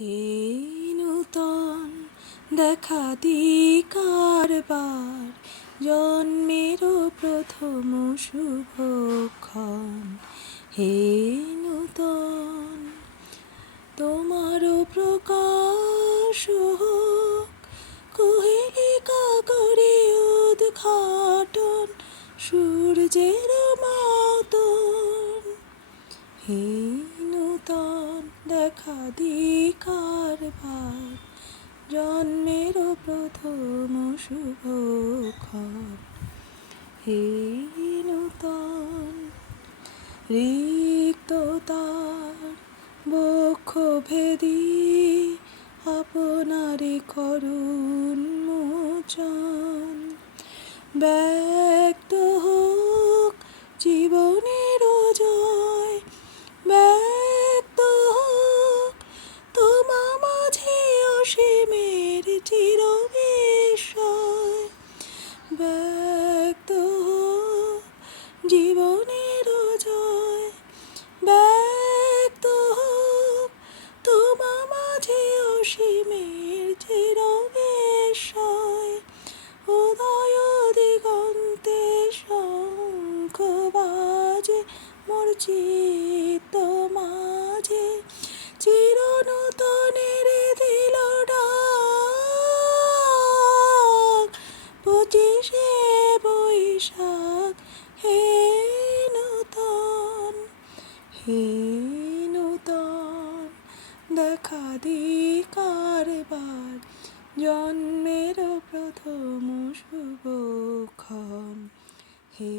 হে নূতন দেখা দিই কারবার, জন্মেরও প্রথম শুভক্ষণ। হে নূতন তোমারও প্রকাশ হোক, কুহেলিকা করি উদ্ঘাটন সূর্যের মাতন। হে নূতন দেখা দিই কারবার, জন্মেরও প্রথম শুভক্ষণ। হে নূতন রিক্ততার বক্ষ ভেদি আপনারে করুণ মোচন। ব্যক্ত হোক জীবনের জয়, ব্যক্ত হোক তোমা মাঝে অসীমের চির বিস্ময়। ব্যক্ত হোক জীবনের জয়, ব্যক্ত হোক তোমা মাঝে অসীমের চির বিস্ময়। উদয় দিগন্তে শঙ্খ বাজে মোর চিত্ত মাঝে, চির নূতনের দিল ডাক। 25শে বৈশাখ হে নূতন, হে নূতন দেখা দিই কারবার, জন্মের প্রথম শুভক্ষণ। হে